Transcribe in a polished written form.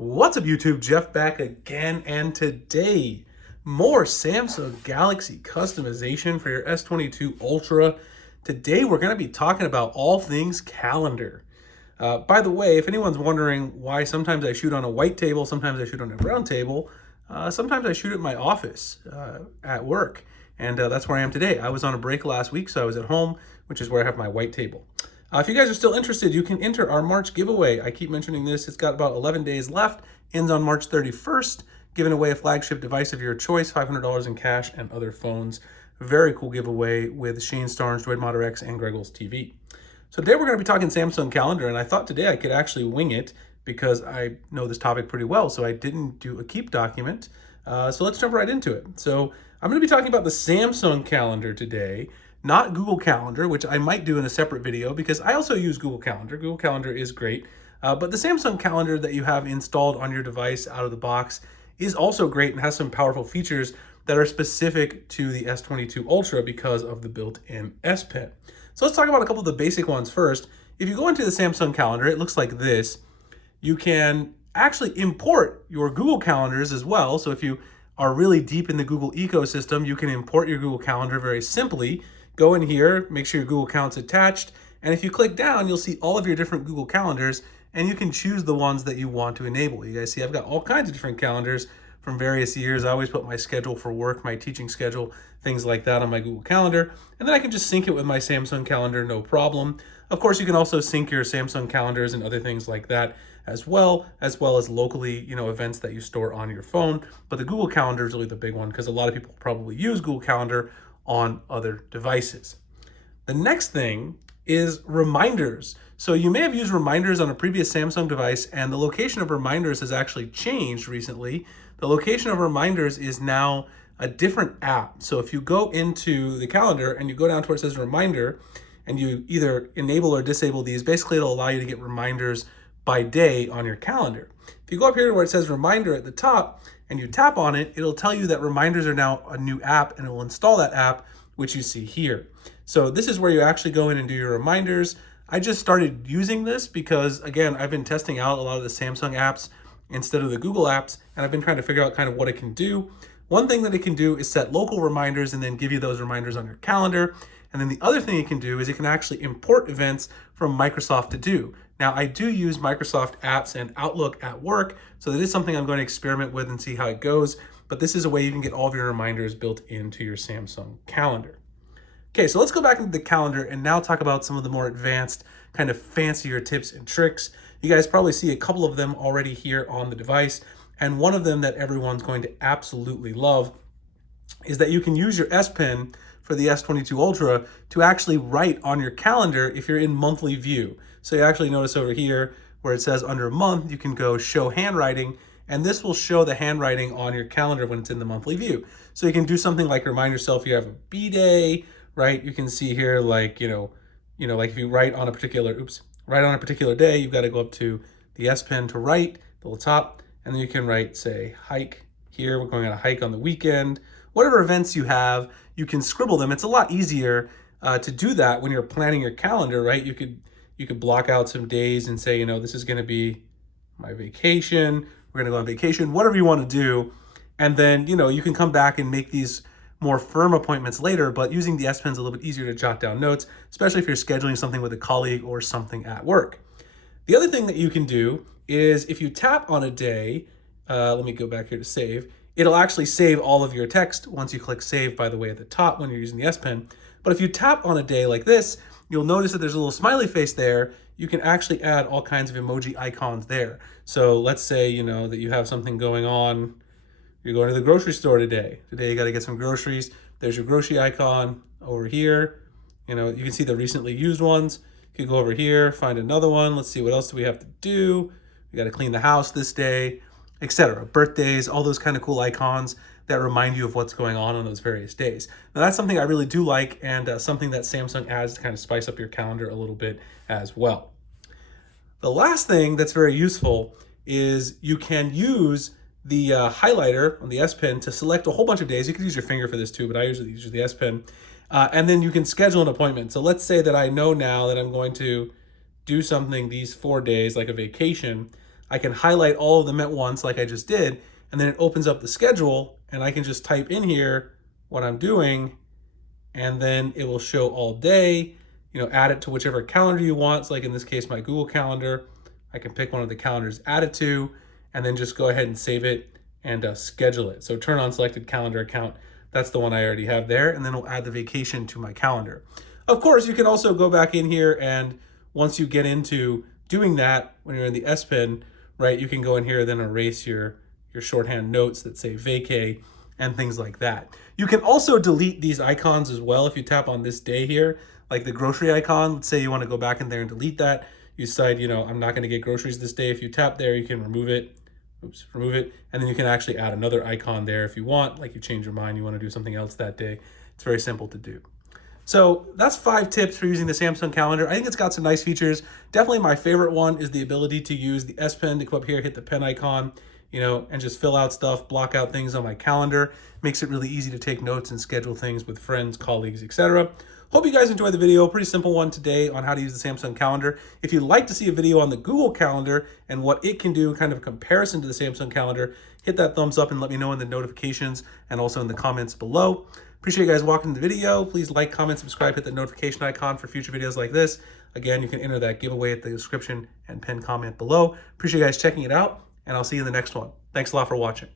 What's up YouTube? Jeff back again, and today more Samsung Galaxy customization for your S22 Ultra. Today we're going to be talking about all things calendar. By the way, if anyone's wondering why sometimes I shoot on a white table, sometimes I shoot on a brown table, sometimes I shoot at my office at work, and that's where I am today. I was on a break last week, so I was at home, which is where I have my white table. If you guys are still interested, you can enter our March giveaway. I keep mentioning this. It's got about 11 days left. Ends on March 31st. Giving away a flagship device of your choice, $500 in cash and other phones. Very cool giveaway with Shane Starnes, Droid Modder X, and Greggles TV. So today we're going to be talking Samsung Calendar, and I thought today I could actually wing it because I know this topic pretty well, so I didn't do a keep document. So let's jump right into it. So I'm going to be talking about the Samsung Calendar today, not Google Calendar, which I might do in a separate video because I also use Google Calendar. Google Calendar is great, but the Samsung Calendar that you have installed on your device out of the box is also great and has some powerful features that are specific to the S22 Ultra because of the built-in S Pen. So let's talk about a couple of the basic ones first. If you go into the Samsung Calendar, it looks like this. You can actually import your Google Calendars as well. So if you are really deep in the Google ecosystem, you can import your Google Calendar very simply. Go in here, make sure your Google account's attached, and if you click down, you'll see all of your different Google Calendars, and you can choose the ones that you want to enable. You guys see I've got all kinds of different calendars from various years. I always put my schedule for work, my teaching schedule, things like that on my Google Calendar, and then I can just sync it with my Samsung Calendar, no problem. Of course, you can also sync your Samsung calendars and other things like that as well as locally, events that you store on your phone. But the Google Calendar is really the big one because a lot of people probably use Google Calendar on other devices. The next thing is reminders. So you may have used reminders on a previous Samsung device, and the location of reminders has actually changed recently. The location of reminders is now a different app. So if you go into the calendar and you go down to where it says reminder, and you either enable or disable these, basically it'll allow you to get reminders by day on your calendar. If you go up here to where it says reminder at the top and you tap on it, it'll tell you that reminders are now a new app, and it will install that app, which you see here. So this is where you actually go in and do your reminders. I just started using this because, again, I've been testing out a lot of the Samsung apps instead of the Google apps, and I've been trying to figure out kind of what it can do. One thing that it can do is set local reminders and then give you those reminders on your calendar. And then the other thing it can do is it can actually import events from Microsoft To Do. Now, I do use Microsoft apps and Outlook at work, so that is something I'm going to experiment with and see how it goes. But this is a way you can get all of your reminders built into your Samsung calendar. Okay, so let's go back into the calendar and now talk about some of the more advanced, kind of fancier tips and tricks. You guys probably see a couple of them already here on the device. And one of them that everyone's going to absolutely love is that you can use your S Pen for the S22 Ultra to actually write on your calendar if you're in monthly view. So you actually notice over here where it says under month, you can go show handwriting, and this will show the handwriting on your calendar when it's in the monthly view. So you can do something like remind yourself you have a B-day, right? You can see here like, like if you write on a particular, write on a particular day, you've got to go up to the S Pen to write, the little top, and then you can write, say, hike here. We're going on a hike on the weekend. Whatever events you have, you can scribble them. It's a lot easier to do that when you're planning your calendar, right? You could block out some days and say, this is going to be my vacation. We're going to go on vacation, whatever you want to do. And then, you can come back and make these more firm appointments later, but using the S Pen is a little bit easier to jot down notes, especially if you're scheduling something with a colleague or something at work. The other thing that you can do is if you tap on a day, let me go back here to save, it'll actually save all of your text once you click save, by the way, at the top when you're using the S Pen. But if you tap on a day like this, you'll notice that there's a little smiley face there. You can actually add all kinds of emoji icons there. So let's say, that you have something going on. You're going to the grocery store today. Today you got to get some groceries. There's your grocery icon over here. You can see the recently used ones. You can go over here, find another one. Let's see, what else do we have to do? We got to clean the house this day, etc. Birthdays, all those kind of cool icons that remind you of what's going on those various days. Now that's something I really do like, and something that Samsung adds to kind of spice up your calendar a little bit as well. The last thing that's very useful is you can use the highlighter on the S Pen to select a whole bunch of days. You could use your finger for this too, but I usually use the S Pen. And then you can schedule an appointment. So let's say that I know now that I'm going to do something these 4 days, like a vacation. I can highlight all of them at once like I just did, and then it opens up the schedule, and I can just type in here what I'm doing, and then it will show all day. Add it to whichever calendar you want. So like in this case, my Google Calendar, I can pick one of the calendars, add it to, and then just go ahead and save it and schedule it. So turn on selected calendar account. That's the one I already have there, and then we'll add the vacation to my calendar. Of course, you can also go back in here, and once you get into doing that, when you're in the S Pen, right, you can go in here, then erase your shorthand notes that say vacay and things like that. You can also delete these icons as well if you tap on this day here, like the grocery icon. Let's say you want to go back in there and delete that. You decide, I'm not going to get groceries this day. If you tap there, you can remove it. Remove it. And then you can actually add another icon there if you want, like you change your mind, you want to do something else that day. It's very simple to do. So that's 5 tips for using the Samsung calendar. I think it's got some nice features. Definitely my favorite one is the ability to use the S Pen to come up here, hit the pen icon, and just fill out stuff, block out things on my calendar. Makes it really easy to take notes and schedule things with friends, colleagues, etc. Hope you guys enjoyed the video. Pretty simple one today on how to use the Samsung calendar. If you'd like to see a video on the Google Calendar and what it can do, kind of a comparison to the Samsung calendar, hit that thumbs up and let me know in the notifications and also in the comments below. Appreciate you guys watching the video. Please like, comment, subscribe, hit the notification icon for future videos like this. Again, you can enter that giveaway at the description and pin comment below. Appreciate you guys checking it out, and I'll see you in the next one. Thanks a lot for watching.